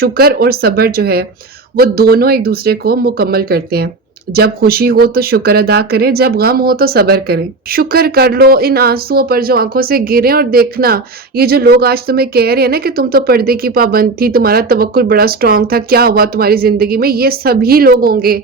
شکر اور صبر جو ہے وہ دونوں ایک دوسرے کو مکمل کرتے ہیں۔ جب خوشی ہو تو شکر ادا کریں، جب غم ہو تو صبر کریں۔ شکر کر لو ان آنسوؤں پر جو آنکھوں سے گرے، اور دیکھنا یہ جو لوگ آج تمہیں کہہ رہے ہیں نا کہ تم تو پردے کی پابند تھی، تمہارا توکل بڑا اسٹرانگ تھا، کیا ہوا تمہاری زندگی میں، یہ سبھی لوگ ہوں گے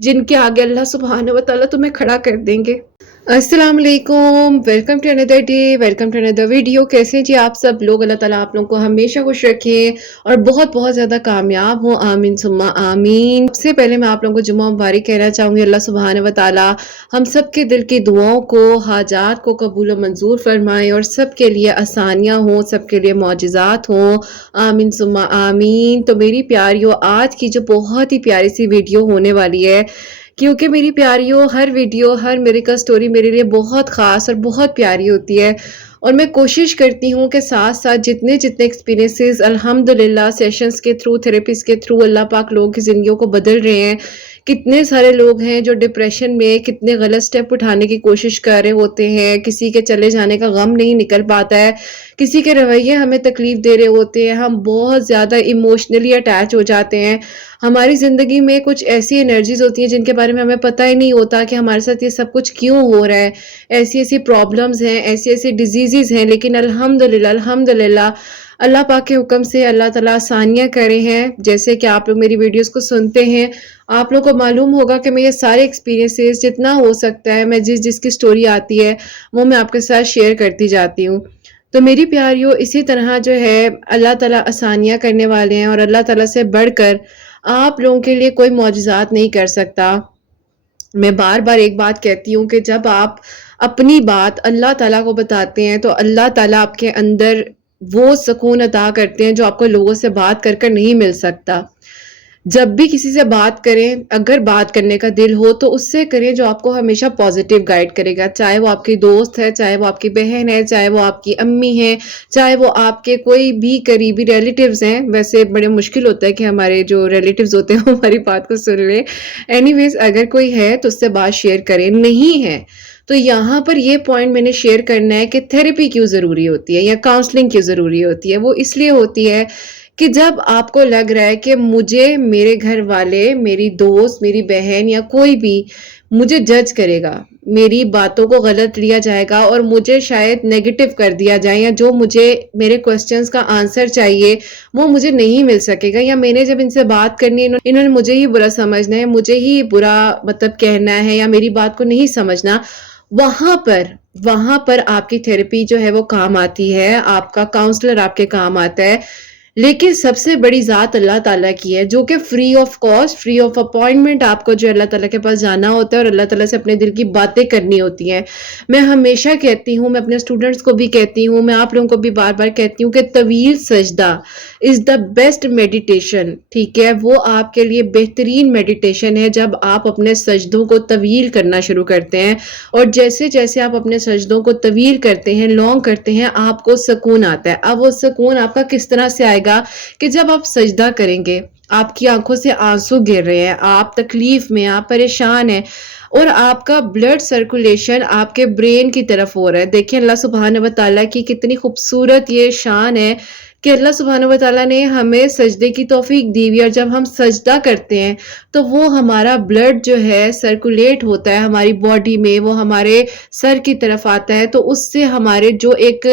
جن کے آگے اللہ سبحانہ و تعالیٰ تمہیں کھڑا کر دیں گے۔ السلام علیکم، ویلکم ٹو اندر ڈے، ویلکم ٹو اندر ویڈیو۔ کیسے ہیں جی آپ سب لوگ؟ اللہ تعالیٰ آپ لوگوں کو ہمیشہ خوش رکھے اور بہت بہت زیادہ کامیاب ہوں، آمین ثم آمین۔ سب سے پہلے میں آپ لوگوں کو جمعہ مبارک کہنا چاہوں گی۔ اللہ سبحانہ و تعالیٰ ہم سب کے دل کی دعاؤں کو، حاجات کو قبول و منظور فرمائے اور سب کے لیے آسانیاں ہوں، سب کے لیے معجزات ہوں، آمین ثم آمین۔ تو میری پیاریوں، آج کی جو بہت ہی پیاری سی ویڈیو ہونے والی ہے، کیونکہ میری پیاریوں ہر ویڈیو، ہر میریکل سٹوری میرے لیے بہت خاص اور بہت پیاری ہوتی ہے، اور میں کوشش کرتی ہوں کہ ساتھ ساتھ جتنے ایکسپیرینسز الحمدللہ سیشنز کے تھرو، تھراپیز کے تھرو اللہ پاک لوگوں کی زندگیوں کو بدل رہے ہیں۔ کتنے سارے لوگ ہیں جو ڈپریشن میں کتنے غلط سٹیپ اٹھانے کی کوشش کر رہے ہوتے ہیں، کسی کے چلے جانے کا غم نہیں نکل پاتا ہے، کسی کے رویے ہمیں تکلیف دے رہے ہوتے ہیں، ہم بہت زیادہ ایموشنلی اٹیچ ہو جاتے ہیں۔ ہماری زندگی میں کچھ ایسی انرجیز ہوتی ہیں جن کے بارے میں ہمیں پتہ ہی نہیں ہوتا کہ ہمارے ساتھ یہ سب کچھ کیوں ہو رہا ہے، ایسی پرابلمز ہیں، ایسی ڈیزیزز ہیں، لیکن الحمدللہ اللہ پاک کے حکم سے اللہ تعالیٰ آسانیاں کرے ہیں۔ جیسے کہ آپ لوگ میری ویڈیوز کو سنتے ہیں، آپ لوگ کو معلوم ہوگا کہ میں یہ سارے ایکسپیرینسز جتنا ہو سکتا ہے، میں جس کی سٹوری آتی ہے وہ میں آپ کے ساتھ شیئر کرتی جاتی ہوں۔ تو میری پیاریوں، اسی طرح جو ہے اللہ تعالیٰ آسانیاں کرنے والے ہیں، اور اللہ تعالیٰ سے بڑھ کر آپ لوگوں کے لیے کوئی معجزات نہیں کر سکتا۔ میں بار بار ایک بات کہتی ہوں کہ جب آپ اپنی بات اللہ تعالیٰ کو بتاتے ہیں تو اللہ تعالیٰ آپ کے اندر وہ سکون عطا کرتے ہیں جو آپ کو لوگوں سے بات کر نہیں مل سکتا۔ جب بھی کسی سے بات کریں، اگر بات کرنے کا دل ہو تو اس سے کریں جو آپ کو ہمیشہ پازیٹیو گائیڈ کرے گا، چاہے وہ آپ کی دوست ہے، چاہے وہ آپ کی بہن ہے، چاہے وہ آپ کی امی ہے، چاہے وہ آپ کے کوئی بھی قریبی ریلیٹیوز ہیں۔ ویسے بڑے مشکل ہوتا ہے کہ ہمارے جو ریلیٹیوز ہوتے ہیں ہماری بات کو سن لیں، اینی ویز اگر کوئی ہے تو اس سے بات شیئر کریں، نہیں ہے تو یہاں پر یہ پوائنٹ میں نے شیئر کرنا ہے کہ تھیراپی کیوں ضروری ہوتی ہے یا کاؤنسلنگ کیوں ضروری ہوتی ہے۔ وہ اس لیے ہوتی ہے کہ جب آپ کو لگ رہا ہے کہ مجھے میرے گھر والے، میری دوست، میری بہن یا کوئی بھی مجھے جج کرے گا، میری باتوں کو غلط لیا جائے گا اور مجھے شاید نیگیٹو کر دیا جائے، یا جو مجھے میرے کوسچنز کا آنسر چاہیے وہ مجھے نہیں مل سکے گا، یا میں نے جب ان سے بات کرنی ہے انہوں نے مجھے ہی برا سمجھنا ہے، مجھے ہی برا کہنا ہے، یا میری بات کو نہیں سمجھنا، وہاں پر آپ کی تھیراپی جو ہے وہ کام آتی ہے، آپ کا کاؤنسلر آپ کے کام آتا ہے۔ لیکن سب سے بڑی ذات اللہ تعالیٰ کی ہے، جو کہ free of cost, free of appointment آپ کو جو اللہ تعالیٰ کے پاس جانا ہوتا ہے اور اللہ تعالیٰ سے اپنے دل کی باتیں کرنی ہوتی ہیں۔ میں ہمیشہ کہتی ہوں، میں اپنے اسٹوڈنٹس کو بھی کہتی ہوں، میں آپ لوگوں کو بھی بار بار کہتی ہوں کہ طویل سجدہ از دا بیسٹ میڈیٹیشن، ٹھیک ہے؟ وہ آپ کے لیے بہترین میڈیٹیشن ہے جب آپ اپنے سجدوں کو طویل کرنا شروع کرتے ہیں، اور جیسے جیسے آپ اپنے سجدوں کو طویل کرتے ہیں، لانگ کرتے ہیں، آپ کو سکون آتا ہے۔ اب وہ سکون آپ کا کس طرح سے آئے گا کہ جب آپ سجدہ کریں گے، آپ کی آنکھوں سے آنسو گر رہے ہیں، آپ تکلیف میں، آپ پریشان ہیں، اور آپ کا بلڈ سرکولیشن آپ کے برین کی طرف ہو رہا ہے۔ دیکھیں اللہ سبحانہ و تعالیٰ کی کتنی خوبصورت یہ شان ہے کہ اللہ سبحانہ و تعالیٰ نے ہمیں سجدے کی توفیق دی ہوئی، اور جب ہم سجدہ کرتے ہیں تو وہ ہمارا بلڈ جو ہے سرکولیٹ ہوتا ہے ہماری باڈی میں، وہ ہمارے سر کی طرف آتا ہے، تو اس سے ہمارے جو ایک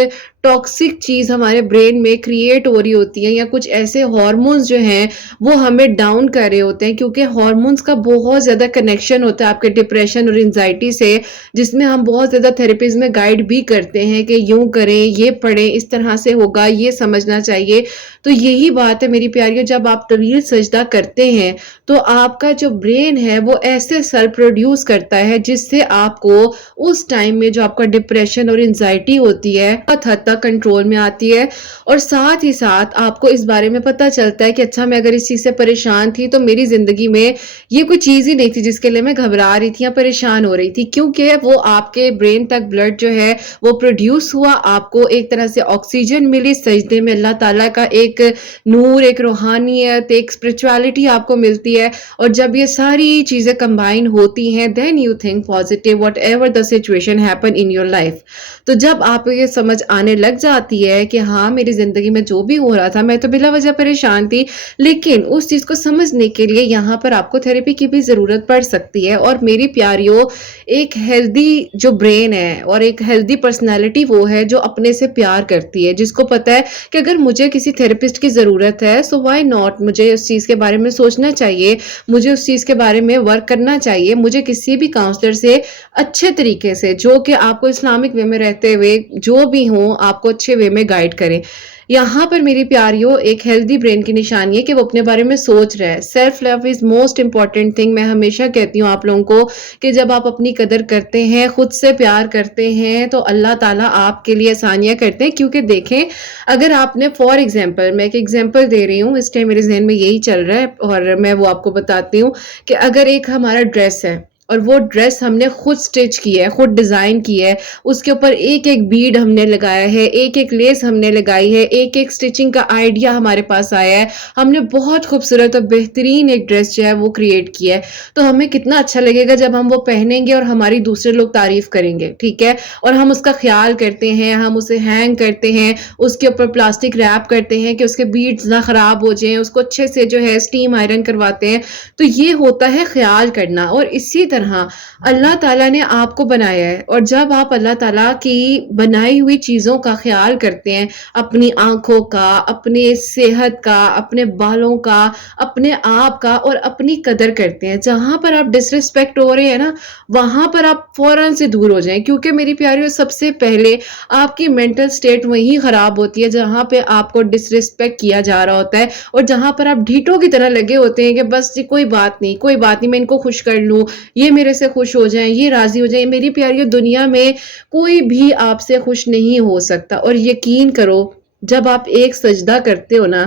ٹاکسک چیز ہمارے برین میں کریٹ ہو رہی ہوتی ہیں، یا کچھ ایسے ہارمونز جو ہیں وہ ہمیں ڈاؤن کر رہے ہوتے ہیں، کیونکہ ہارمونز کا بہت زیادہ کنیکشن ہوتا ہے آپ کے ڈپریشن اور انزائٹی سے، جس میں ہم بہت زیادہ تھیراپیز میں گائیڈ بھی کرتے ہیں کہ یوں کریں، یہ پڑھیں، اس طرح سے ہوگا، یہ سمجھنا چاہیے۔ تو یہی بات ہے میری پیاریوں، جب آپ طویل سجدہ کرتے ہیں تو آپ کا جو برین ہے وہ ایسے سیل پروڈیوس کرتا ہے جس سے آپ کو اس ٹائم میں جو آپ کا ڈپریشن اور انزائٹی ہوتی ہے بہت حد تک کنٹرول میں آتی ہے، اور ساتھ ہی ساتھ آپ کو اس بارے میں پتہ چلتا ہے کہ اچھا میں اگر اس چیز سے پریشان تھی تو میری زندگی میں یہ کوئی چیز ہی نہیں تھی جس کے لیے میں گھبرا رہی تھی یا پریشان ہو رہی تھی، کیونکہ وہ آپ کے برین تک بلڈ جو ہے وہ پروڈیوس ہوا، آپ کو ایک طرح سے آکسیجن ملی، سجدے میں اللہ تعالیٰ کا ایک نور، ایک روحانیت، ایک اسپرچویلٹی آپ کو ملتی ہے، اور جب یہ ساری چیزیں کمبائن ہوتی ہیں then you think positive whatever the situation happen in your life۔ تو جب آپ کو یہ سمجھ آنے لگ جاتی ہے کہ ہاں میری زندگی میں جو بھی ہو رہا تھا میں تو بلا وجہ پریشان تھی، لیکن اس چیز کو سمجھنے کے لیے یہاں پر آپ کو تھیراپی کی بھی ضرورت پڑ سکتی ہے۔ اور میری پیاریوں، ایک ہیلدی جو برین ہے اور ایک ہیلدی پرسنالٹی وہ ہے جو اپنے سے پیار کرتی ہے، جس کو پتا ہے کہ اگر مجھے کسی تھراپسٹ کی ضرورت ہے سو وائی ناٹ، مجھے اس چیز کے بارے میں سوچنا چاہیے، مجھے اس چیز کے بارے میں ورک کرنا چاہیے، مجھے کسی بھی کاؤنسلر سے اچھے طریقے سے، جو کہ آپ کو اسلامک وے میں رہتے ہوئے جو بھی ہوں آپ کو اچھے وے میں گائیڈ کریں۔ یہاں پر میری پیاریوں ایک ہیلدی برین کی نشانی ہے کہ وہ اپنے بارے میں سوچ رہا ہے۔ Self love is most important thing. میں ہمیشہ کہتی ہوں آپ لوگوں کو کہ جب آپ اپنی قدر کرتے ہیں، خود سے پیار کرتے ہیں، تو اللہ تعالیٰ آپ کے لیے آسانیاں کرتے ہیں۔ کیونکہ دیکھیں، اگر آپ نے فار ایگزامپل، میں ایک ایگزامپل دے رہی ہوں، اس ٹائم میرے ذہن میں یہی چل رہا ہے اور میں وہ آپ کو بتاتی ہوں کہ اگر ایک ہمارا ڈریس ہے اور وہ ڈریس ہم نے خود سٹچ کی ہے، خود ڈیزائن کی ہے، اس کے اوپر ایک ایک بیڈ ہم نے لگایا ہے، ایک ایک لیس ہم نے لگائی ہے، ایک ایک سٹچنگ کا آئیڈیا ہمارے پاس آیا ہے، ہم نے بہت خوبصورت اور بہترین ایک ڈریس جو ہے وہ کریٹ کی ہے، تو ہمیں کتنا اچھا لگے گا جب ہم وہ پہنیں گے اور ہماری دوسرے لوگ تعریف کریں گے، ٹھیک ہے؟ اور ہم اس کا خیال کرتے ہیں، ہم اسے ہینگ کرتے ہیں، اس کے اوپر پلاسٹک ریپ کرتے ہیں کہ اس کے بیڈز نہ خراب ہو جائیں، اس کو اچھے سے جو ہے اسٹیم آئرن کرواتے ہیں۔ تو یہ ہوتا ہے خیال کرنا۔ اور اسی طرح اللہ تعالیٰ نے آپ کو بنایا ہے، اور جب آپ اللہ تعالیٰ کی بنائی ہوئی چیزوں کا خیال کرتے ہیں، اپنی آنکھوں کا، اپنے صحت کا، اپنے بالوں کا، اپنے آپ کا، اور اپنی قدر کرتے ہیں، جہاں پر آپ ڈس ریسپیکٹ ہو رہے ہیں نا وہاں پر آپ فوراً سے دور ہو جائیں، کیونکہ میری پیاریوں سب سے پہلے آپ کی مینٹل سٹیٹ وہی خراب ہوتی ہے جہاں پہ آپ کو ڈس ریسپیکٹ کیا جا رہا ہوتا ہے، اور جہاں پر آپ ڈھیٹوں کی طرح لگے ہوتے ہیں کہ بس جی کوئی بات نہیں، کوئی بات نہیں، میں ان کو خوش کر لوں، یہ میرے سے خوش ہو جائیں، یہ راضی ہو جائیں۔ میری پیاریوں، دنیا میں کوئی بھی آپ سے خوش نہیں ہو سکتا، اور یقین کرو جب آپ ایک سجدہ کرتے ہو نا،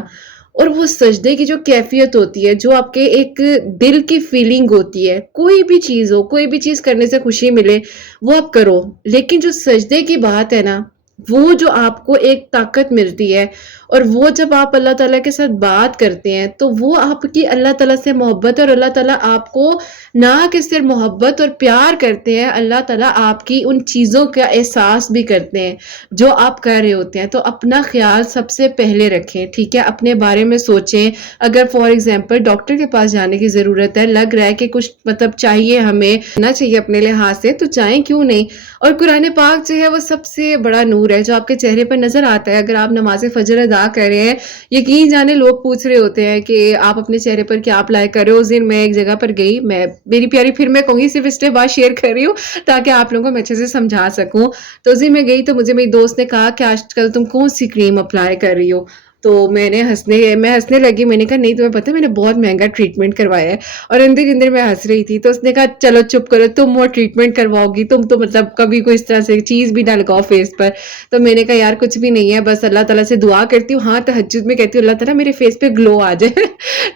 اور وہ سجدے کی جو کیفیت ہوتی ہے، جو آپ کے ایک دل کی فیلنگ ہوتی ہے، کوئی بھی چیز ہو، کوئی بھی چیز کرنے سے خوشی ملے وہ آپ کرو، لیکن جو سجدے کی بات ہے نا، وہ جو آپ کو ایک طاقت ملتی ہے، اور وہ جب آپ اللہ تعالیٰ کے ساتھ بات کرتے ہیں تو وہ آپ کی اللہ تعالیٰ سے محبت ہے، اور اللہ تعالیٰ آپ کو نہ کہ صرف محبت اور پیار کرتے ہیں، اللہ تعالیٰ آپ کی ان چیزوں کا احساس بھی کرتے ہیں جو آپ کر رہے ہوتے ہیں۔ تو اپنا خیال سب سے پہلے رکھیں، ٹھیک ہے؟ اپنے بارے میں سوچیں۔ اگر فار ایگزامپل ڈاکٹر کے پاس جانے کی ضرورت ہے، لگ رہا ہے کہ کچھ مطلب چاہیے، ہمیں نہ چاہیے اپنے لحاظ سے، تو جائیں، کیوں نہیں؟ اور قرآن پاک جو ہے وہ سب سے بڑا نور ہے جو آپ کے چہرے پر نظر آتا ہے۔ اگر آپ نماز فجر ادا کر رہے ہیں، یقین جانے لوگ پوچھ رہے ہوتے ہیں کہ آپ اپنے چہرے پر کیا اپلائی کر رہے ہو۔ اس دن میں ایک جگہ پر گئی، میری پیاری، پھر میں کہوں گی صرف اس بات شیئر کر رہی ہوں تاکہ آپ لوگوں کو میں اچھے سے سمجھا سکوں۔ تو اس دن میں گئی تو مجھے میری دوست نے کہا کہ آج کل تم کون سی کریم اپلائی کر رہی ہو؟ تو میں ہنسنے لگی، میں نے کہا نہیں، تمہیں پتہ ہے میں نے بہت مہنگا ٹریٹمنٹ کروایا ہے، اور اندر میں ہنس رہی تھی۔ تو اس نے کہا چلو چپ کرو، تم وہ ٹریٹمنٹ کرواؤ گی، تم تو مطلب کبھی کوئی اس طرح سے چیز بھی نہ لگاؤ فیس پر۔ تو میں نے کہا یار کچھ بھی نہیں ہے، بس اللہ تعالیٰ سے دعا کرتی ہوں، ہاں تہجد میں کہتی ہوں اللہ تعالیٰ میرے فیس پہ گلو آ جائے۔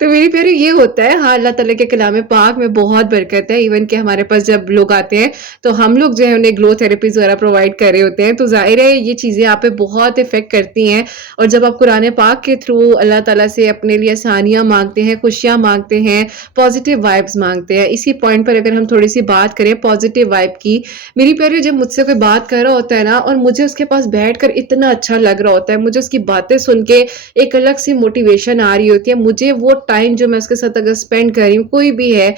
تو میری پیاری یہ ہوتا ہے، ہاں اللہ تعالیٰ کے کلام پاک میں بہت برکت ہے، ایون کہ ہمارے پاس جب لوگ آتے ہیں تو ہم لوگ جو ہے انہیں گلو تھراپیز وغیرہ پرووائڈ کر رہے ہوتے ہیں، تو ظاہر ہے یہ چیزیں آپ پہ بہت افیکٹ کرتی ہیں۔ اور جب آپ قرآن پاک کے تھرو اللہ تعالیٰ سے اپنے لیے آسانیاں مانگتے ہیں، خوشیاں مانگتے ہیں، پازیٹیو وائبز مانگتے ہیں۔ اسی پوائنٹ پر اگر ہم تھوڑی سی بات کریں پازیٹیو وائب کی، میری پیاری جب مجھ سے کوئی بات کر رہا ہوتا ہے نا اور مجھے اس کے پاس بیٹھ کر اتنا اچھا لگ رہا ہوتا ہے، مجھے اس کی باتیں سن کے ایک الگ سی موٹیویشن آ رہی ہوتی ہے، مجھے وہ ٹائم جو میں اس کے ساتھ اگر اسپینڈ کر رہی ہوں کوئی بھی ہے،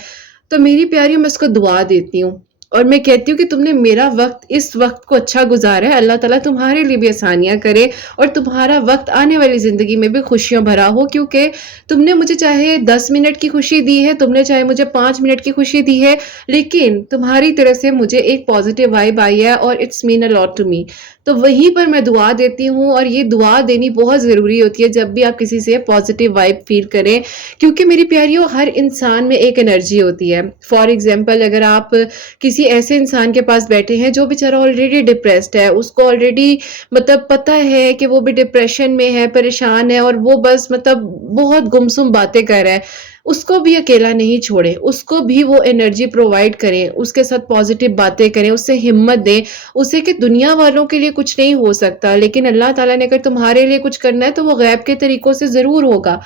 تو میری پیاری میں اس کو دعا دیتی ہوں، اور میں کہتی ہوں کہ تم نے میرا وقت، اس وقت کو اچھا گزارا ہے، اللہ تعالیٰ تمہارے لیے بھی آسانیاں کرے اور تمہارا وقت آنے والی زندگی میں بھی خوشیوں بھرا ہو، کیونکہ تم نے مجھے چاہے 10 منٹ کی خوشی دی ہے، تم نے چاہے مجھے 5 منٹ کی خوشی دی ہے، لیکن تمہاری طرف سے مجھے ایک پازیٹیو وائب آئی ہے، اور it's main a lot to me. تو وہیں پر میں دعا دیتی ہوں، اور یہ دعا دینی بہت ضروری ہوتی ہے جب بھی آپ کسی سے پازیٹیو وائب فیل کریں، کیونکہ میری پیاریوں ہر انسان میں ایک انرجی ہوتی ہے۔ فار ایگزامپل اگر آپ کسی ایسے انسان کے پاس بیٹھے ہیں جو بیچارہ آلریڈی ڈپریسڈ ہے، اس کو آلریڈی مطلب پتہ ہے کہ وہ بھی ڈپریشن میں ہے، پریشان ہے، اور وہ بس مطلب بہت گمسم باتیں کر رہا ہے، اس کو بھی اکیلا نہیں چھوڑیں، اس کو بھی وہ انرجی پرووائڈ کریں، اس کے ساتھ پازیٹیو باتیں کریں، اس سے ہمت دیں، اسے کہ دنیا والوں کے لیے کچھ نہیں ہو سکتا، لیکن اللہ تعالیٰ نے اگر تمہارے لیے کچھ کرنا ہے تو وہ غیب کے طریقوں سے ضرور ہوگا۔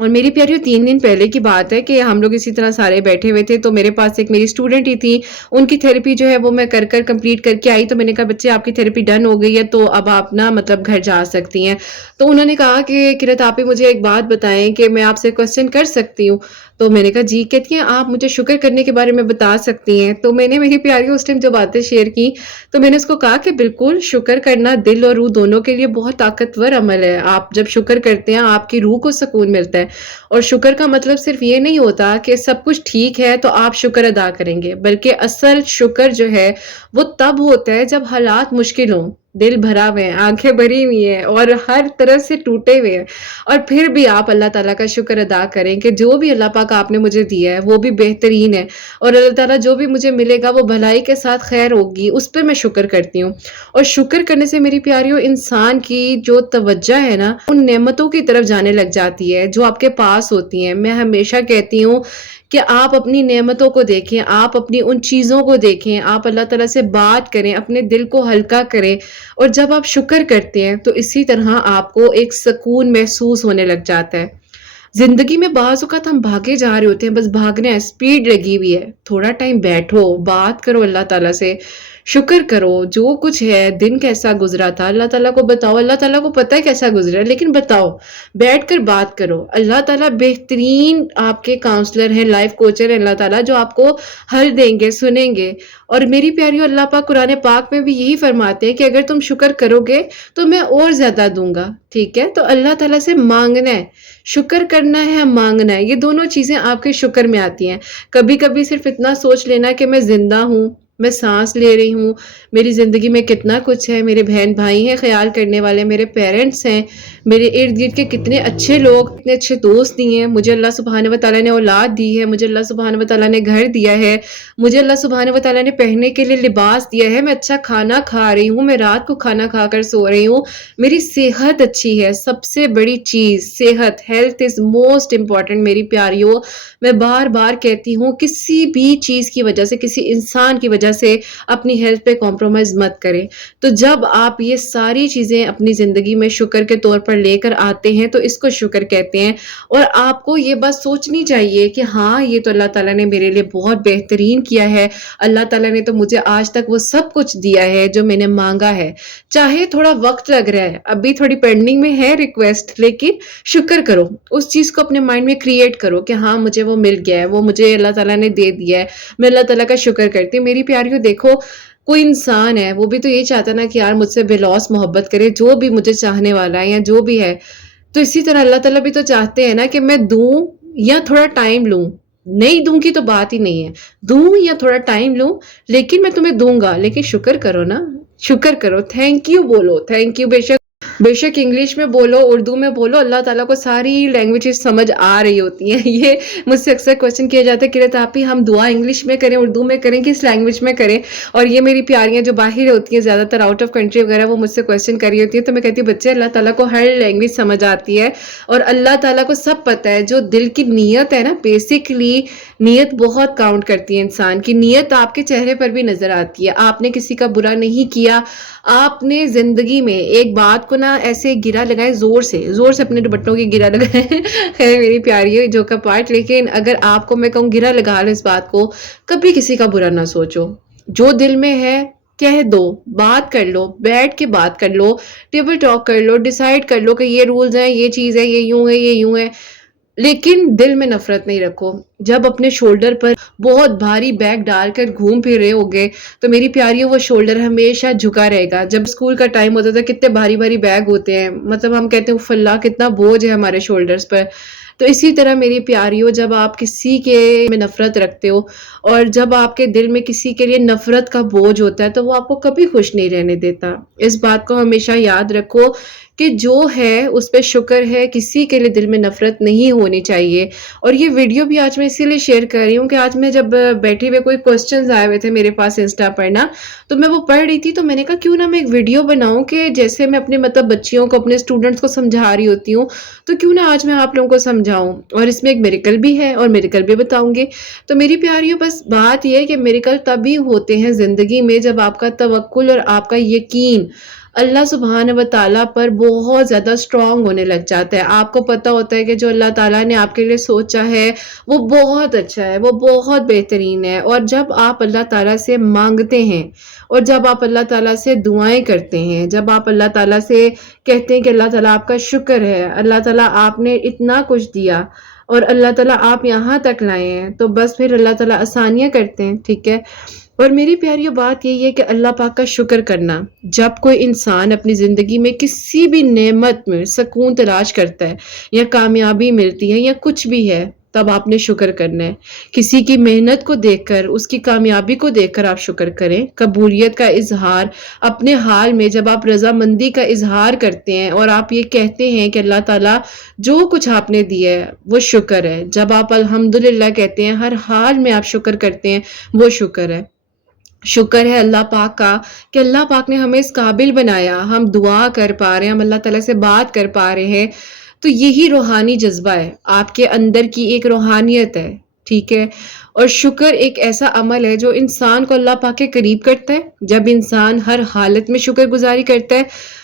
اور میری پیاریوں 3 دن پہلے کی بات ہے کہ ہم لوگ اسی طرح سارے بیٹھے ہوئے تھے، تو میرے پاس ایک میری اسٹوڈنٹ ہی تھی، ان کی تھیراپی جو ہے وہ میں کر کر کمپلیٹ کر کے آئی، تو میں نے کہا بچے آپ کی تھیراپی ڈن ہو گئی ہے تو اب آپ نا مطلب گھر جا سکتی ہیں۔ تو انہوں نے کہا کہ قرت آپ ہی مجھے ایک بات بتائیں کہ میں آپ سے کوشچن کر سکتی ہوں؟ تو میں نے کہا جی، کہتی ہیں آپ مجھے شکر کرنے کے بارے میں بتا سکتی ہیں؟ تو میں نے میری پیاریوں اس ٹائم جو باتیں شیئر کی، تو میں نے اس کو کہا کہ بالکل شکر کرنا دل اور روح دونوں کے لیے بہت طاقتور عمل ہے۔ آپ جب شکر کرتے ہیں آپ کی روح کو سکون ملتا ہے، اور شکر کا مطلب صرف یہ نہیں ہوتا کہ سب کچھ ٹھیک ہے تو آپ شکر ادا کریں گے، بلکہ اصل شکر جو ہے وہ تب ہوتا ہے جب حالات مشکل ہوں، دل بھرا ہوئے ہیں، آنکھیں بھری ہوئی ہیں اور ہر طرف سے ٹوٹے ہوئے ہیں، اور پھر بھی آپ اللہ تعالیٰ کا شکر ادا کریں کہ جو بھی اللہ پاک آپ نے مجھے دیا ہے وہ بھی بہترین ہے، اور اللہ تعالیٰ جو بھی مجھے ملے گا وہ بھلائی کے ساتھ خیر ہوگی، اس پہ میں شکر کرتی ہوں۔ اور شکر کرنے سے میری پیاریوں انسان کی جو توجہ ہے نا ان نعمتوں کی طرف جانے لگ جاتی ہے جو آپ کے پاس ہوتی ہیں۔ میں ہمیشہ کہتی ہوں کہ آپ اپنی نعمتوں کو دیکھیں، آپ اپنی ان چیزوں کو دیکھیں، آپ اللہ تعالیٰ سے بات کریں، اپنے دل کو ہلکا کریں، اور جب آپ شکر کرتے ہیں تو اسی طرح آپ کو ایک سکون محسوس ہونے لگ جاتا ہے۔ زندگی میں بعض اوقات ہم بھاگے جا رہے ہوتے ہیں، بس بھاگنا ہے، اسپیڈ لگی ہوئی ہے، تھوڑا ٹائم بیٹھو، بات کرو اللہ تعالیٰ سے، شکر کرو جو کچھ ہے، دن کیسا گزرا تھا اللہ تعالیٰ کو بتاؤ، اللہ تعالیٰ کو پتہ ہے کیسا گزرا ہے، لیکن بتاؤ، بیٹھ کر بات کرو۔ اللہ تعالیٰ بہترین آپ کے کاؤنسلر ہیں، لائف کوچر ہیں اللہ تعالیٰ، جو آپ کو حل دیں گے، سنیں گے۔ اور میری پیاریوں اللہ پاک قرآن پاک میں بھی یہی فرماتے ہیں کہ اگر تم شکر کرو گے تو میں اور زیادہ دوں گا، ٹھیک ہے؟ تو اللہ تعالیٰ سے مانگنا ہے، شکر کرنا ہے، مانگنا ہے، یہ دونوں چیزیں آپ کے شکر میں آتی ہیں۔ کبھی کبھی صرف اتنا سوچ لینا کہ میں زندہ ہوں، میں سانس لے رہی ہوں، میری زندگی میں کتنا کچھ ہے، میرے بہن بھائی ہیں خیال کرنے والے، میرے پیرنٹس ہیں، میرے ارد گرد کے کتنے اچھے لوگ، کتنے اچھے دوست دیے ہیں، مجھے اللہ سبحانہ و تعالیٰ نے اولاد دی ہے، مجھے اللہ سبحانہ و تعالیٰ نے گھر دیا ہے، مجھے اللہ سبحانہ و تعالیٰ نے پہننے کے لیے لباس دیا ہے، میں اچھا کھانا کھا رہی ہوں، میں رات کو کھانا کھا کر سو رہی ہوں، میری صحت اچھی ہے، سب سے بڑی چیز صحت، ہیلتھ از موسٹ امپورٹنٹ میری پیاریوں۔ میں بار بار کہتی ہوں کسی بھی چیز کی وجہ سے، کسی انسان کی وجہ سے اپنی ہیلتھ پہ کمپرومائز مت کریں۔ تو جب آپ یہ ساری چیزیں اپنی زندگی میں شکر کے طور پر لے کر آتے ہیں تو اس کو شکر کہتے ہیں، اور آپ کو یہ بات سوچنی چاہیے کہ ہاں یہ تو اللہ تعالیٰ نے میرے لیے بہت بہترین کیا ہے، اللہ تعالیٰ نے تو مجھے آج تک وہ سب کچھ دیا ہے جو میں نے مانگا ہے، چاہے تھوڑا وقت لگ رہا ہے، ابھی تھوڑی پینڈنگ میں ہے ریکویسٹ، لیکن شکر کرو، اس چیز کو اپنے مائنڈ میں کریٹ کرو کہ ہاں مجھے وہ مل گیا ہے، وہ مجھے اللہ تعالیٰ نے دے دیا ہے، میں اللہ تعالیٰ کا شکر کرتی ہوں۔ میری پیاریوں دیکھو، کوئی انسان ہے وہ بھی تو یہی چاہتا ہے نا کہ یار مجھ سے بے لوث محبت کرے، جو بھی مجھے چاہنے والا ہے یا جو بھی ہے، تو اسی طرح اللہ تعالیٰ بھی تو چاہتے ہیں نا کہ میں دوں یا تھوڑا ٹائم لوں۔ نہیں دوں کی تو بات ہی نہیں ہے، دوں یا تھوڑا ٹائم لوں، لیکن میں تمہیں دوں گا، لیکن شکر کرو نا، شکر کرو، تھینک یو بولو، تھینک یو، بے شک انگلش میں بولو، اردو میں بولو، اللہ تعالیٰ کو ساری لینگویجز سمجھ آ رہی ہوتی ہیں۔ یہ مجھ سے اکثر کوشچن کیا جاتا ہے کہ رت آپ ہی ہم دعا انگلش میں کریں، اردو میں کریں، کس لینگویج میں کریں؟ اور یہ میری پیاریاں جو باہر ہوتی ہیں، زیادہ تر آؤٹ آف کنٹری وغیرہ، وہ مجھ سے کوشچن کر رہی ہوتی ہیں، تو میں کہتی ہوں بچے اللہ تعالیٰ کو ہر لینگویج سمجھ آتی ہے، اور اللہ تعالیٰ کو سب پتہ ہے، جو دل کی نیت ہے نا، بیسکلی نیت بہت کاؤنٹ کرتی ہے، انسان کی نیت آپ کے چہرے پر بھی نظر آتی ہے۔ آپ نے کسی کا برا نہیں کیا، آپ نے زندگی میں ایک بات کو نا ایسے گرا لگائے، زور سے اپنے دوپٹوں کی گرا لگائے خیر میری پیاری جو کا پارٹ، لیکن اگر آپ کو میں کہوں گرا لگا لو اس بات کو، کبھی کسی کا برا نہ سوچو، جو دل میں ہے کہہ دو، بات کر لو، بیٹھ کے بات کر لو، ٹیبل ٹاک کر لو، ڈیسائیڈ کر لو کہ یہ رولز ہیں، یہ چیز ہے، یہ یوں ہے، یہ یوں ہے، لیکن دل میں نفرت نہیں رکھو۔ جب اپنے شولڈر پر بہت بھاری بیگ ڈال کر گھوم پھر رہے ہوگے تو میری پیاریوں وہ شولڈر ہمیشہ جھکا رہے گا۔ جب اسکول کا ٹائم ہوتا تھا کتنے بھاری بھاری بیگ ہوتے ہیں، مطلب ہم کہتے ہیں اف اللہ کتنا بوجھ ہے ہمارے شولڈرز پر۔ تو اسی طرح میری پیاریوں، جب آپ کسی کے میں نفرت رکھتے ہو اور جب آپ کے دل میں کسی کے لیے نفرت کا بوجھ ہوتا ہے تو وہ آپ کو کبھی خوش نہیں رہنے دیتا۔ اس بات کو ہمیشہ یاد رکھو کہ جو ہے اس پہ شکر ہے، کسی کے لیے دل میں نفرت نہیں ہونی چاہیے۔ اور یہ ویڈیو بھی آج میں اسی لیے شیئر کر رہی ہوں کہ آج میں جب بیٹھے ہوئے کوئی کوسچنز آئے ہوئے تھے میرے پاس انسٹا پر نا، تو میں وہ پڑھ رہی تھی، تو میں نے کہا کیوں نہ میں ایک ویڈیو بناؤں کہ جیسے میں اپنے مطلب بچیوں کو، اپنے اسٹوڈنٹس کو سمجھا رہی ہوتی ہوں، تو کیوں نہ آج میں آپ لوگوں کو سمجھاؤں، اور اس میں ایک میریکل بھی ہے اور میریکل بھی بتاؤں گی۔ تو میری پیاریوں بس بات یہ ہے کہ میریکل تبھی ہوتے ہیں زندگی میں جب آپ کا توکل اور آپ کا یقین اللہ سبحانہ و تعالیٰ پر بہت زیادہ اسٹرانگ ہونے لگ جاتا ہے. آپ کو پتہ ہوتا ہے کہ جو اللہ تعالیٰ نے آپ کے لیے سوچا ہے وہ بہت اچھا ہے، وہ بہت بہترین ہے. اور جب آپ اللہ تعالیٰ سے مانگتے ہیں اور جب آپ اللہ تعالیٰ سے دعائیں کرتے ہیں، جب آپ اللہ تعالیٰ سے کہتے ہیں کہ اللہ تعالیٰ آپ کا شکر ہے، اللہ تعالیٰ آپ نے اتنا کچھ دیا اور اللہ تعالیٰ آپ یہاں تک لائے ہیں، تو بس پھر اللہ تعالیٰ آسانیاں کرتے ہیں. ٹھیک ہے. اور میری پیاریوں بات یہی ہے کہ اللہ پاک کا شکر کرنا. جب کوئی انسان اپنی زندگی میں کسی بھی نعمت میں سکون تلاش کرتا ہے یا کامیابی ملتی ہے یا کچھ بھی ہے، تب آپ نے شکر کرنا ہے. کسی کی محنت کو دیکھ کر، اس کی کامیابی کو دیکھ کر آپ شکر کریں. قبولیت کا اظہار اپنے حال میں جب آپ رضامندی کا اظہار کرتے ہیں اور آپ یہ کہتے ہیں کہ اللہ تعالیٰ جو کچھ آپ نے دیا ہے وہ شکر ہے. جب آپ الحمدللہ کہتے ہیں، ہر حال میں آپ شکر کرتے ہیں، وہ شکر ہے. شکر ہے اللہ پاک کا کہ اللہ پاک نے ہمیں اس قابل بنایا، ہم دعا کر پا رہے ہیں، ہم اللہ تعالیٰ سے بات کر پا رہے ہیں. تو یہی روحانی جذبہ ہے، آپ کے اندر کی ایک روحانیت ہے. ٹھیک ہے. اور شکر ایک ایسا عمل ہے جو انسان کو اللہ پاک کے قریب کرتا ہے. جب انسان ہر حالت میں شکر گزاری کرتا ہے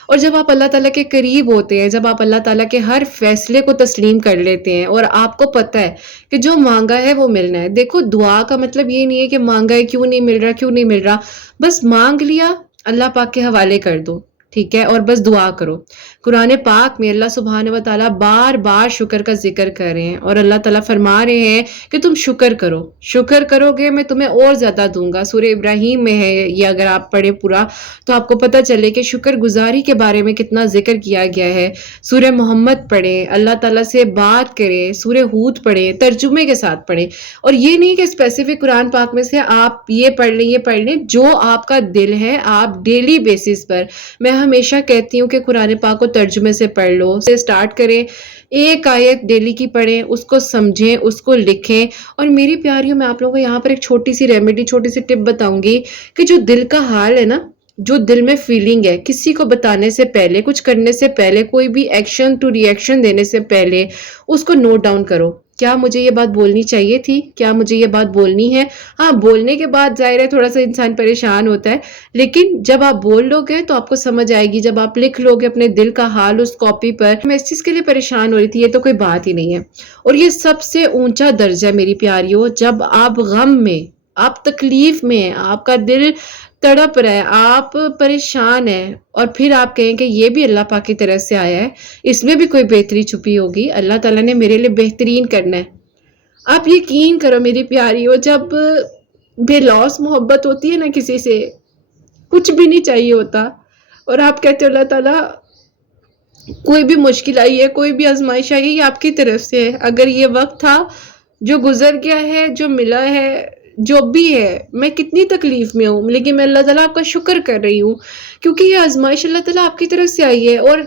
اور جب آپ اللہ تعالیٰ کے قریب ہوتے ہیں، جب آپ اللہ تعالیٰ کے ہر فیصلے کو تسلیم کر لیتے ہیں اور آپ کو پتہ ہے کہ جو مانگا ہے وہ ملنا ہے. دیکھو، دعا کا مطلب یہ نہیں ہے کہ مانگا ہے کیوں نہیں مل رہا، کیوں نہیں مل رہا. بس مانگ لیا، اللہ پاک کے حوالے کر دو. ٹھیک ہے. اور بس دعا کرو. قرآن پاک میں اللہ سبحانہ و تعالیٰ بار بار شکر کا ذکر کر رہے ہیں اور اللہ تعالیٰ فرما رہے ہیں کہ تم شکر کرو. شکر کرو گے میں تمہیں اور زیادہ دوں گا. سورہ ابراہیم میں ہے یہ، اگر آپ پڑھیں پورا تو آپ کو پتہ چلے کہ شکر گزاری کے بارے میں کتنا ذکر کیا گیا ہے. سورہ محمد پڑھیں، اللہ تعالیٰ سے بات کریں. سورہ ہود پڑھیں، ترجمے کے ساتھ پڑھیں. اور یہ نہیں کہ اسپیسیفک قرآن پاک میں سے آپ یہ پڑھ لیں، یہ پڑھ لیں، جو آپ کا دل ہے آپ ڈیلی بیسس پر. میں ہمیشہ کہتی ہوں کہ قرآن پاک کو ترجمے سے پڑھ لو، سے سٹارٹ کریں. ایک آیت ڈیلی کی پڑھیں، اس کو سمجھیں، اس کو لکھیں. اور میری پیاریوں، میں آپ لوگوں کو یہاں پر ایک چھوٹی سی ریمیڈی، چھوٹی سی ٹپ بتاؤں گی کہ جو دل کا حال ہے نا، جو دل میں فیلنگ ہے، کسی کو بتانے سے پہلے، کچھ کرنے سے پہلے، کوئی بھی ایکشن ٹو ری ایکشن دینے سے پہلے اس کو نوٹ ڈاؤن کرو. کیا مجھے یہ بات بولنی چاہیے تھی؟ کیا مجھے یہ بات بولنی ہے؟ ہاں، بولنے کے بعد ظاہر ہے تھوڑا سا انسان پریشان ہوتا ہے، لیکن جب آپ بول لو گے تو آپ کو سمجھ آئے گی. جب آپ لکھ لو گے اپنے دل کا حال اس کاپی پر، میں اس چیز کے لیے پریشان ہو رہی تھی، یہ تو کوئی بات ہی نہیں ہے. اور یہ سب سے اونچا درجہ ہے میری پیاریوں. جب آپ غم میں، آپ تکلیف میں ہیں، آپ کا دل تڑپ رہا ہے، آپ پریشان ہیں، اور پھر آپ کہیں کہ یہ بھی اللہ پاک کی طرف سے آیا ہے، اس میں بھی کوئی بہتری چھپی ہوگی، اللہ تعالیٰ نے میرے لیے بہترین کرنا ہے. آپ یقین کرو میری پیاریوں، جب بے لوث محبت ہوتی ہے نا کسی سے، کچھ بھی نہیں چاہیے ہوتا، اور آپ کہتے ہو اللہ تعالیٰ کوئی بھی مشکل آئی ہے، کوئی بھی آزمائش آئی ہے، یہ آپ کی طرف سے ہے. اگر یہ وقت تھا جو گزر گیا ہے، جو ملا ہے، جو بھی ہے، میں کتنی تکلیف میں ہوں، لیکن میں اللہ تعالیٰ آپ کا شکر کر رہی ہوں کیونکہ یہ آزمائش اللہ تعالیٰ آپ کی طرف سے آئی ہے اور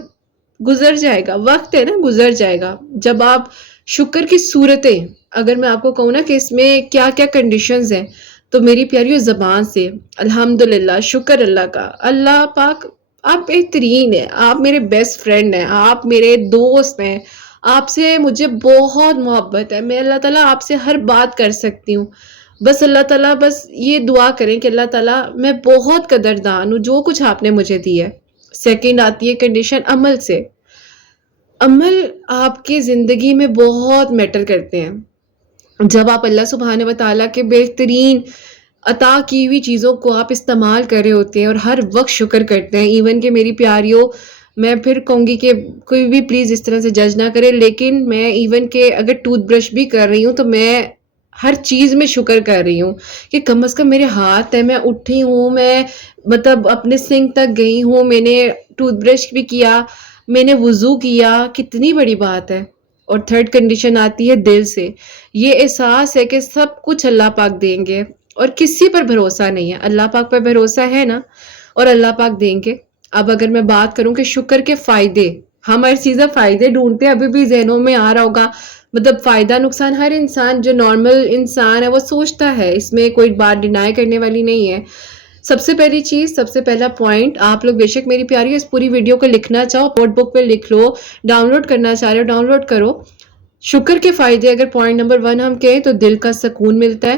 گزر جائے گا. وقت ہے نا، گزر جائے گا. جب آپ شکر کی صورتیں، اگر میں آپ کو کہوں نا کہ اس میں کیا کیا کنڈیشنز ہیں، تو میری پیاریوں زبان سے الحمدللہ، شکر اللہ کا. اللہ پاک آپ بہترین ہیں، آپ میرے بیسٹ فرینڈ ہیں، آپ میرے دوست ہیں، آپ سے مجھے بہت محبت ہے، میں اللہ تعالیٰ آپ سے ہر بات کر سکتی ہوں. بس اللہ تعالیٰ بس یہ دعا کریں کہ اللہ تعالیٰ میں بہت قدردان ہوں جو کچھ آپ نے مجھے دی ہے. سیکنڈ آتی ہے کنڈیشن عمل سے. عمل آپ کی زندگی میں بہت میٹر کرتے ہیں. جب آپ اللہ سبحانہ و تعالیٰ کے بہترین عطا کی ہوئی چیزوں کو آپ استعمال کر رہے ہوتے ہیں اور ہر وقت شکر کرتے ہیں. ایون کہ میری پیاریوں، میں پھر کہوں گی کہ کوئی بھی پلیز اس طرح سے جج نہ کرے، لیکن میں ایون کہ اگر ٹوتھ برش بھی کر رہی ہوں تو میں ہر چیز میں شکر کر رہی ہوں کہ کم از کم میرے ہاتھ ہے، میں اٹھی ہوں، میں مطلب اپنے سنک تک گئی ہوں، میں نے ٹوتھ برش بھی کیا، میں نے وضو کیا. کتنی بڑی بات ہے. اور تھرڈ کنڈیشن آتی ہے دل سے. یہ احساس ہے کہ سب کچھ اللہ پاک دیں گے اور کسی پر بھروسہ نہیں ہے. اللہ پاک پر بھروسہ ہے نا، اور اللہ پاک دیں گے. اب اگر میں بات کروں کہ شکر کے فائدے، ہم ہر چیزیں فائدے ڈھونڈتے ہیں، ابھی بھی ذہنوں میں آ رہا ہوگا. مطلب فائدہ نقصان ہر انسان جو نارمل انسان ہے وہ سوچتا ہے، اس میں کوئی بات ڈینائی کرنے والی نہیں ہے. سب سے پہلی چیز، سب سے پہلا پوائنٹ، آپ لوگ بے شک میری پیاری اس پوری ویڈیو کو لکھنا چاہو، نوٹ بک پہ لکھ لو، ڈاؤن لوڈ کرنا چاہ رہے ہو ڈاؤن لوڈ کرو. شکر کے فائدے اگر پوائنٹ نمبر 1 ہم کہیں تو دل کا سکون ملتا ہے.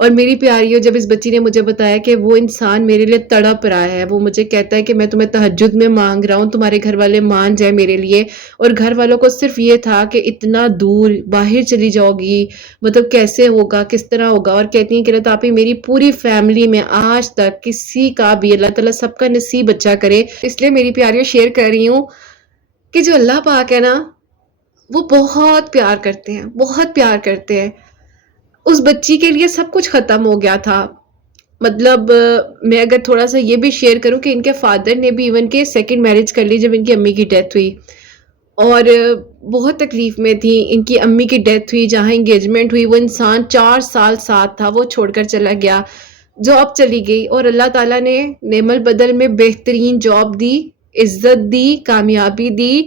اور میری پیاریوں، جب اس بچی نے مجھے بتایا کہ وہ انسان میرے لیے تڑپ رہا ہے، وہ مجھے کہتا ہے کہ میں تمہیں تہجد میں مانگ رہا ہوں، تمہارے گھر والے مان جائے میرے لیے، اور گھر والوں کو صرف یہ تھا کہ اتنا دور باہر چلی جاؤ گی، مطلب کیسے ہوگا، کس طرح ہوگا، اور کہتی ہیں کہ اللہ تعالیٰ میری پوری فیملی میں آج تک کسی کا بھی، اللہ تعالیٰ سب کا نصیب اچھا کرے۔ اس لیے میری پیاریوں شیئر کر رہی ہوں کہ جو اللہ پاک ہے نا، وہ بہت پیار کرتے ہیں، بہت پیار کرتے ہیں۔ اس بچی کے لیے سب کچھ ختم ہو گیا تھا، مطلب میں اگر تھوڑا سا یہ بھی شیئر کروں کہ ان کے فادر نے بھی ایون کے سیکنڈ میرج کر لی جب ان کی امی کی ڈیتھ ہوئی، اور بہت تکلیف میں تھی۔ ان کی امی کی ڈیتھ ہوئی، جہاں انگیجمنٹ ہوئی، وہ انسان 4 سال ساتھ تھا، وہ چھوڑ کر چلا گیا، جاب چلی گئی، اور اللہ تعالیٰ نے نعم البدل میں بہترین جاب دی، عزت دی، کامیابی دی۔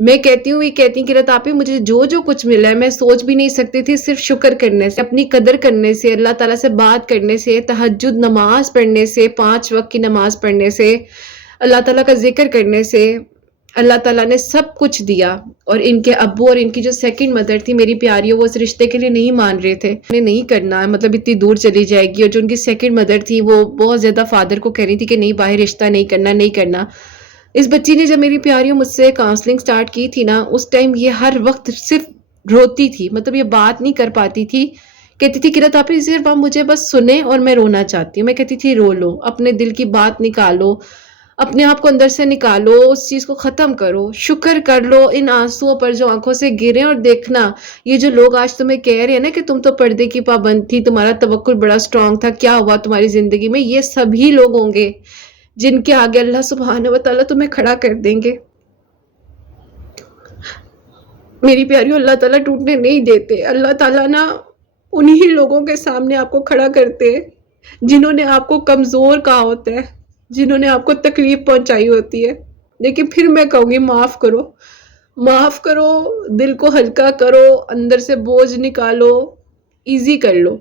میں کہتی ہوں، یہ کہتی ہیں کہ رات آپ مجھے جو جو کچھ ملا ہے میں سوچ بھی نہیں سکتی تھی، صرف شکر کرنے سے، اپنی قدر کرنے سے، اللہ تعالیٰ سے بات کرنے سے، تہجد نماز پڑھنے سے، 5 وقت کی نماز پڑھنے سے، اللہ تعالیٰ کا ذکر کرنے سے اللہ تعالیٰ نے سب کچھ دیا۔ اور ان کے ابو اور ان کی جو سیکنڈ مدر تھی میری پیاریوں، وہ اس رشتے کے لیے نہیں مان رہے تھے، انہیں نہیں کرنا، مطلب اتنی دور چلی جائے گی، اور جو ان کی سیکنڈ مدر تھی وہ بہت زیادہ فادر کو کہہ رہی تھی کہ نہیں، باہر رشتہ نہیں کرنا، نہیں کرنا۔ اس بچی نے جب میری پیاریوں مجھ سے کاؤنسلنگ سٹارٹ کی تھی نا، اس ٹائم یہ ہر وقت صرف روتی تھی، مطلب یہ بات نہیں کر پاتی تھی، کہتی تھی کہ آپ صرف آپ مجھے بس سنیں اور میں رونا چاہتی ہوں۔ میں کہتی تھی رو لو، اپنے دل کی بات نکالو، اپنے آپ کو اندر سے نکالو، اس چیز کو ختم کرو، شکر کر لو ان آنسوؤں پر جو آنکھوں سے گرے، اور دیکھنا یہ جو لوگ آج تمہیں کہہ رہے ہیں نا کہ تم تو پردے کی پابند تھی، تمہارا توکل بڑا سٹرونگ تھا، کیا ہوا تمہاری زندگی میں، یہ سبھی لوگ ہوں گے جن کے آگے اللہ سبحانہ و تعالیٰ تمہیں کھڑا کر دیں گے۔ میری پیاریوں، اللہ تعالیٰ ٹوٹنے نہیں دیتے، اللہ تعالیٰ نا انہی لوگوں کے سامنے آپ کو کھڑا کرتے ہیں جنہوں نے آپ کو کمزور کہا ہوتا ہے، جنہوں نے آپ کو تکلیف پہنچائی ہوتی ہے۔ لیکن پھر میں کہوں گی معاف کرو، معاف کرو، دل کو ہلکا کرو، اندر سے بوجھ نکالو، ایزی کر لو،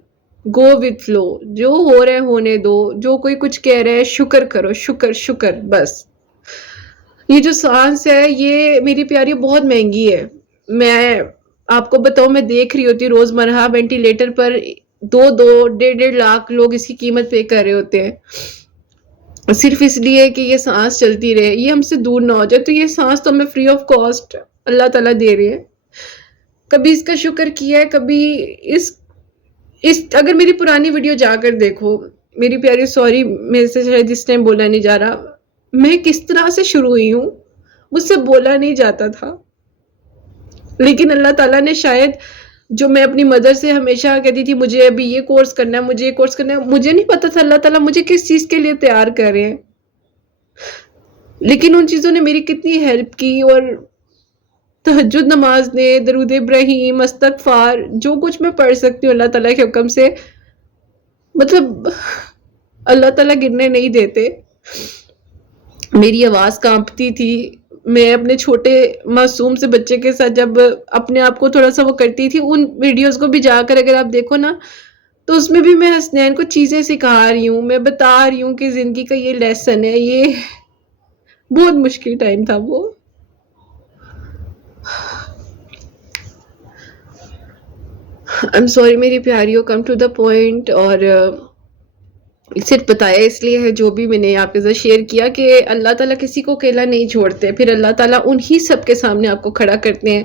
گو وتھ فلو، جو ہو رہا ہے ہونے دو، جو کوئی کچھ کہہ رہا ہے شکر کرو، شکر شکر بس۔ یہ جو سانس ہے یہ میری پیاری بہت مہنگی ہے، میں آپ کو بتاؤں، میں دیکھ رہی ہوتی روزمرہ وینٹیلیٹر پر 2-2 1.5 لاکھ لوگ اس کی قیمت پے کر رہے ہوتے ہیں، صرف اس لیے کہ یہ سانس چلتی رہے، یہ ہم سے دور نہ ہو جائے۔ تو یہ سانس تو ہمیں فری آف کاسٹ اللہ تعالیٰ دے رہے ہیں، کبھی اس کا شکر کیا ہے، کبھی اس اگر میری پرانی ویڈیو جا کر دیکھو میری پیاری، سوری میرے سے شاید اس ٹائم بولا نہیں جا رہا، میں کس طرح سے شروع ہوئی ہوں، مجھ سے بولا نہیں جاتا تھا، لیکن اللہ تعالیٰ نے شاید، جو میں اپنی مدر سے ہمیشہ کہتی تھی مجھے ابھی یہ کورس کرنا ہے، مجھے یہ کورس کرنا ہے، مجھے نہیں پتا تھا اللہ تعالیٰ مجھے کس چیز کے لیے تیار کر رہے ہیں، لیکن ان چیزوں نے میری کتنی ہیلپ کی، اور تہجد نماز نے، درود ابراہیم، استغفار، جو کچھ میں پڑھ سکتی ہوں اللہ تعالیٰ کے حکم سے، مطلب اللہ تعالیٰ گرنے نہیں دیتے۔ میری آواز کانپتی تھی، میں اپنے چھوٹے معصوم سے بچے کے ساتھ جب اپنے آپ کو تھوڑا سا وہ کرتی تھی، ان ویڈیوز کو بھی جا کر اگر آپ دیکھو نا، تو اس میں بھی میں حسنین کو چیزیں سکھا رہی ہوں، میں بتا رہی ہوں کہ زندگی کا یہ لیسن ہے، یہ بہت مشکل ٹائم تھا وہ۔ I'm sorry میری پیاریوں، کم ٹو دا پوائنٹ، اور صرف بتایا اس لیے ہے جو بھی میں نے آپ کے ساتھ شیئر کیا کہ اللہ تعالیٰ کسی کو اکیلا نہیں چھوڑتے، پھر اللہ تعالیٰ انہی سب کے سامنے آپ کو کھڑا کرتے ہیں،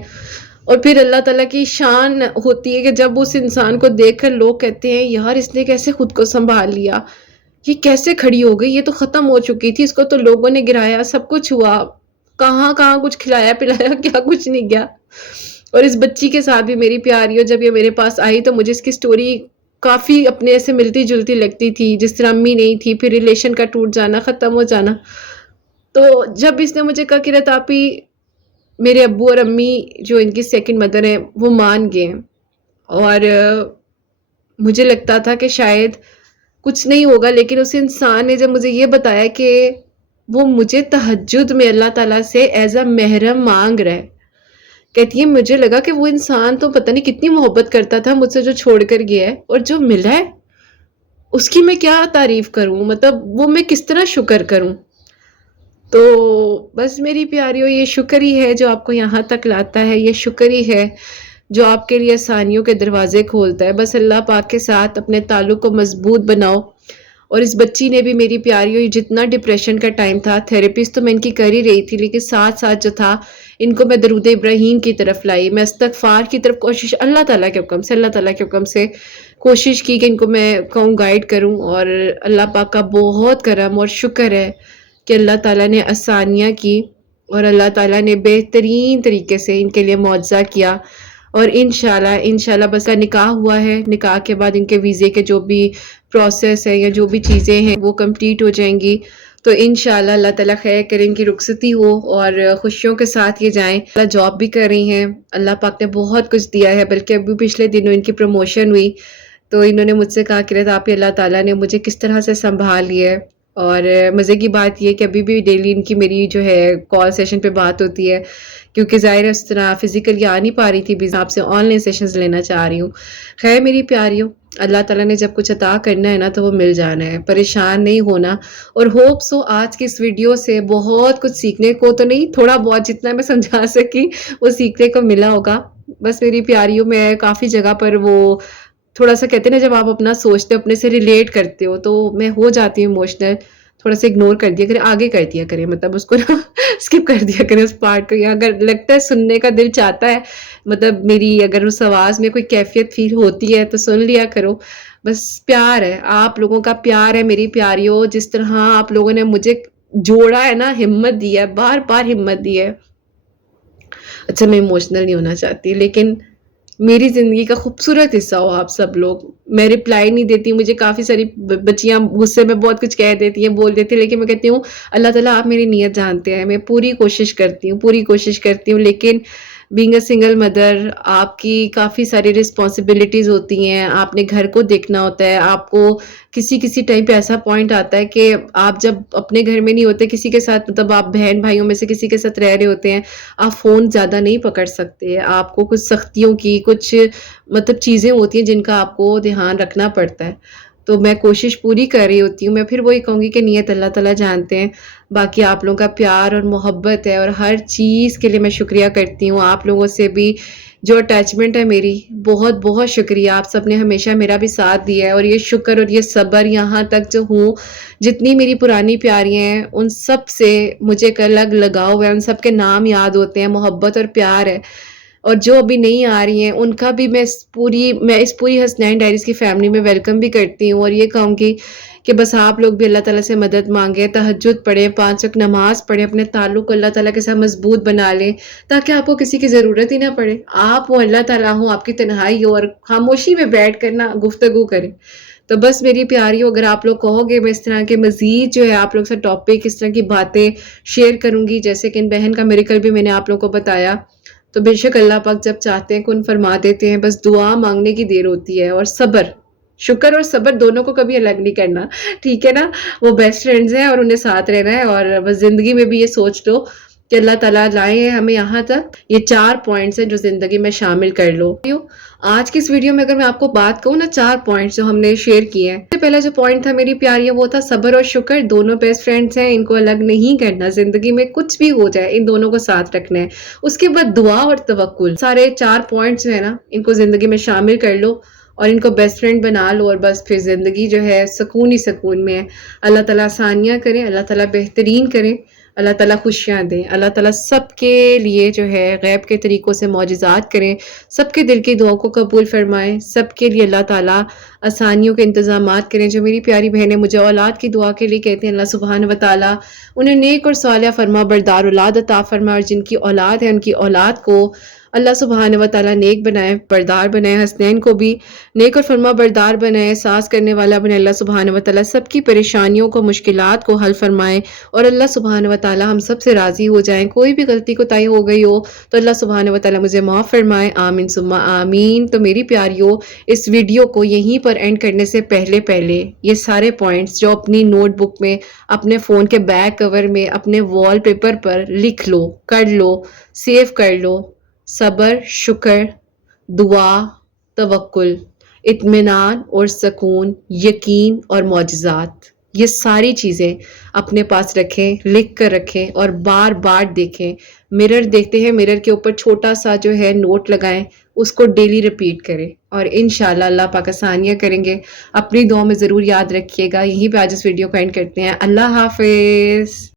اور پھر اللہ تعالیٰ کی شان ہوتی ہے کہ جب اس انسان کو دیکھ کر لوگ کہتے ہیں یار اس نے کیسے خود کو سنبھال لیا، یہ کیسے کھڑی ہو گئی، یہ تو ختم ہو چکی تھی، اس کو تو لوگوں نے گرایا، سب کچھ ہوا، کہاں کہاں کچھ کھلایا پلایا، کیا کچھ نہیں گیا۔ اور اس بچی کے ساتھ بھی میری پیاریوں، جب یہ میرے پاس آئی تو مجھے اس کی سٹوری کافی اپنے سے ملتی جلتی لگتی تھی، جس طرح امی نہیں تھی، پھر ریلیشن کا ٹوٹ جانا، ختم ہو جانا۔ تو جب اس نے مجھے کہا کہ رتاپی میرے ابو اور امی جو ان کی سیکنڈ مدر ہیں وہ مان گئے ہیں، اور مجھے لگتا تھا کہ شاید کچھ نہیں ہوگا، لیکن اس انسان نے جب مجھے یہ بتایا کہ وہ مجھے تہجد میں اللہ تعالیٰ سے ایز اے محرم مانگ رہا ہے، کہتی ہے مجھے لگا کہ وہ انسان تو پتہ نہیں کتنی محبت کرتا تھا مجھ سے جو چھوڑ کر گیا ہے، اور جو ملا ہے اس کی میں کیا تعریف کروں، مطلب وہ میں کس طرح شکر کروں۔ تو بس میری پیاریوں، یہ شکر ہی ہے جو آپ کو یہاں تک لاتا ہے، یہ شکر ہی ہے جو آپ کے لیے آسانیوں کے دروازے کھولتا ہے. بس اللہ پاک کے ساتھ اپنے تعلق کو مضبوط بناؤ. اور اس بچی نے بھی میری پیاریوں، یہ جتنا ڈپریشن کا ٹائم تھا، تھیراپسٹ تو میں ان کی کر ہی رہی تھی، لیکن ساتھ ساتھ جو تھا ان کو میں درود ابراہیم کی طرف لائی، میں استغفار کی طرف کوشش اللہ تعالیٰ کے حکم سے، اللہ تعالیٰ کے حکم سے کوشش کی کہ ان کو میں کہوں گائیڈ کروں. اور اللہ پاک کا بہت کرم اور شکر ہے کہ اللہ تعالیٰ نے آسانیاں کی اور اللہ تعالیٰ نے بہترین طریقے سے ان کے لیے معجزہ کیا. اور انشاءاللہ بس کا نکاح ہوا ہے. نکاح کے بعد ان کے ویزے کے جو بھی پروسیس ہے یا جو بھی چیزیں ہیں وہ کمپلیٹ ہو جائیں گی. تو انشاءاللہ اللہ تعالیٰ خیر کریں، ان کی رخصتی ہو اور خوشیوں کے ساتھ یہ جائیں. اللہ جاب بھی کر رہی ہیں، اللہ پاک نے بہت کچھ دیا ہے. بلکہ ابھی پچھلے دنوں ان کی پروموشن ہوئی تو انہوں نے مجھ سے کہا کہ آپ اللہ تعالیٰ نے مجھے کس طرح سے سنبھال لیا ہے. اور مزے کی بات یہ کہ ابھی بھی ڈیلی ان کی میری جو ہے کال سیشن پہ بات ہوتی ہے، کیونکہ ظاہر ہے اس طرح فزیکلی آ نہیں پا رہی تھی، بھی آپ سے آن لائن سیشنز لینا چاہ رہی ہوں. خیر میری پیاریوں، اللہ تعالیٰ نے جب کچھ عطا کرنا ہے نا تو وہ مل جانا ہے، پریشان نہیں ہونا. اور ہوپ سو آج کی اس ویڈیو سے بہت کچھ سیکھنے کو تو نہیں، تھوڑا بہت جتنا میں سمجھا سکی وہ سیکھنے کو ملا ہوگا. بس میری پیاریوں، میں کافی جگہ پر وہ تھوڑا سا کہتے ہیں نا جب آپ اپنا سوچتے ہو، اپنے سے ریلیٹ کرتے ہو، تو میں ہو جاتی ہوں ایموشنل. تھوڑا سا اگنور کر دیا کریں، آگے کر دیا کریں، مطلب اس کو نا اسکپ کر دیا کریں اس پارٹ کو. یا اگر لگتا ہے سننے کا دل چاہتا ہے، مطلب میری اگر اس آواز میں کوئی کیفیت فیل ہوتی ہے تو سن لیا کرو. بس پیار ہے، آپ لوگوں کا پیار ہے میری پیاریوں. جس طرح آپ لوگوں نے مجھے جوڑا ہے نا، ہمت دی ہے، بار بار ہمت دی ہے. اچھا میں ایموشنل نہیں ہونا چاہتی، لیکن میری زندگی کا خوبصورت حصہ ہو آپ سب لوگ. میں رپلائی نہیں دیتی، مجھے کافی ساری بچیاں غصے میں بہت کچھ کہہ دیتی ہیں، بول دیتی ہیں، لیکن میں کہتی ہوں اللہ تعالیٰ آپ میری نیت جانتے ہیں. میں پوری کوشش کرتی ہوں. لیکن بینگ اے سنگل مدر، آپ کی کافی ساری رسپانسبلٹیز ہوتی ہیں، آپ نے گھر کو دیکھنا ہوتا ہے. آپ کو کسی ٹائم پہ ایسا پوائنٹ آتا ہے کہ آپ جب اپنے گھر میں نہیں ہوتے، کسی کے ساتھ، مطلب آپ بہن بھائیوں میں سے کسی کے ساتھ رہ رہے ہوتے ہیں، آپ فون زیادہ نہیں پکڑ سکتے. آپ کو کچھ سختیوں کی کچھ مطلب چیزیں ہوتی ہیں جن کا آپ کو دھیان رکھنا پڑتا ہے. تو میں کوشش پوری کر رہی ہوتی ہوں. میں پھر وہی کہوں گی کہ نیت اللہ تعالیٰ جانتے ہیں. باقی آپ لوگوں کا پیار اور محبت ہے، اور ہر چیز کے لیے میں شکریہ کرتی ہوں. آپ لوگوں سے بھی جو اٹیچمنٹ ہے میری، بہت بہت شکریہ. آپ سب نے ہمیشہ میرا بھی ساتھ دیا ہے، اور یہ شکر اور یہ صبر یہاں تک جو ہوں، جتنی میری پرانی پیاریاں ہیں ان سب سے مجھے ایک الگ لگاؤ ہے. ان سب کے نام یاد ہوتے ہیں، محبت اور پیار ہے. اور جو ابھی نہیں آ رہی ہیں ان کا بھی میں اس پوری حسنین ڈائریز کی فیملی میں ویلکم بھی کرتی ہوں. اور یہ کہوں گی کہ بس آپ لوگ بھی اللہ تعالیٰ سے مدد مانگیں، تہجد پڑھیں، 5 وقت نماز پڑھیں، اپنے تعلق کو اللہ تعالیٰ کے ساتھ مضبوط بنا لیں، تاکہ آپ کو کسی کی ضرورت ہی نہ پڑے. آپ ہوں، اللہ تعالیٰ ہوں، آپ کی تنہائی ہو، اور خاموشی میں بیٹھ کر نا گفتگو کریں. تو بس میری پیاریوں، اگر آپ لوگ کہو گے میں اس طرح کے مزید جو ہے آپ لوگ سے ٹاپک، اس طرح کی باتیں شیئر کروں گی، جیسے کہ ان بہن کا میریکل بھی میں نے آپ لوگوں کو بتایا، تو بے شک اللہ پاک جب چاہتے ہیں کن فرما دیتے ہیں. بس دعا مانگنے کی دیر ہوتی ہے، اور صبر، شکر اور صبر دونوں کو کبھی الگ نہیں کرنا، ٹھیک ہے نا. وہ بیسٹ فرینڈز ہیں اور انہیں ساتھ رہنا ہے. اور بس زندگی میں بھی یہ سوچ لو کہ اللہ تعالیٰ لائے ہیں ہمیں یہاں تک. یہ 4 پوائنٹس ہیں جو زندگی میں شامل کر لو. آج کی اس ویڈیو میں اگر میں آپ کو بات کہوں نا، 4 پوائنٹس جو ہم نے شیئر کیے ہیں. سب سے پہلا جو پوائنٹ تھا میری پیاریوں، وہ تھا صبر اور شکر. دونوں بیسٹ فرینڈز ہیں، ان کو الگ نہیں کرنا. زندگی میں کچھ بھی ہو جائے ان دونوں کو ساتھ رکھنا ہے. اس کے بعد دعا اور توکل. سارے 4 پوائنٹس جو ہے نا، ان کو زندگی میں شامل کر لو اور ان کو بیسٹ فرینڈ بنا لو، اور بس پھر زندگی جو ہے سکون ہی سکون میں ہے. اللہ تعالیٰ آسانیاں کریں، اللہ تعالیٰ بہترین کریں، اللہ تعالیٰ خوشیاں دیں. اللہ تعالیٰ سب کے لیے جو ہے غیب کے طریقوں سے معجزات کریں، سب کے دل کی دعاؤں کو قبول فرمائیں. سب کے لیے اللہ تعالیٰ آسانیوں کے انتظامات کریں. جو میری پیاری بہنیں مجھے اولاد کی دعا کے لیے کہتے ہیں، اللہ سبحانہ و تعالیٰ انہیں نیک اور صالح فرما بردار اولاد عطا فرما. اور جن کی اولاد ہے ان کی اولاد کو اللہ سبحانہ و تعالیٰ نیک بنائے، بردار بنائے. حسنین کو بھی نیک اور فرما بردار بنائے، احساس کرنے والا بنائے. اللہ سبحانہ و تعالیٰ سب کی پریشانیوں کو، مشکلات کو حل فرمائے، اور اللہ سبحانہ و تعالیٰ ہم سب سے راضی ہو جائیں. کوئی بھی غلطی کوتاہی ہو گئی ہو تو اللہ سبحانہ و تعالیٰ مجھے معاف فرمائے. آمین ثم آمین. تو میری پیاریوں، اس ویڈیو کو یہیں پر اینڈ کرنے سے پہلے یہ سارے پوائنٹس جو اپنی نوٹ بک میں، اپنے فون کے بیک کور میں، اپنے وال پیپر پر لکھ لو، کر لو، سیو کر لو. صبر، شکر، دعا، توکل، اطمینان اور سکون، یقین اور معجزات. یہ ساری چیزیں اپنے پاس رکھیں، لکھ کر رکھیں، اور بار بار دیکھیں. مرر دیکھتے ہیں، مرر کے اوپر چھوٹا سا جو ہے نوٹ لگائیں، اس کو ڈیلی ریپیٹ کریں اور انشاءاللہ اللہ پاک آسانیاں کریں گے. اپنی دعا میں ضرور یاد رکھیے گا. یہیں پہ آج اس ویڈیو کو اینڈ کرتے ہیں. اللہ حافظ.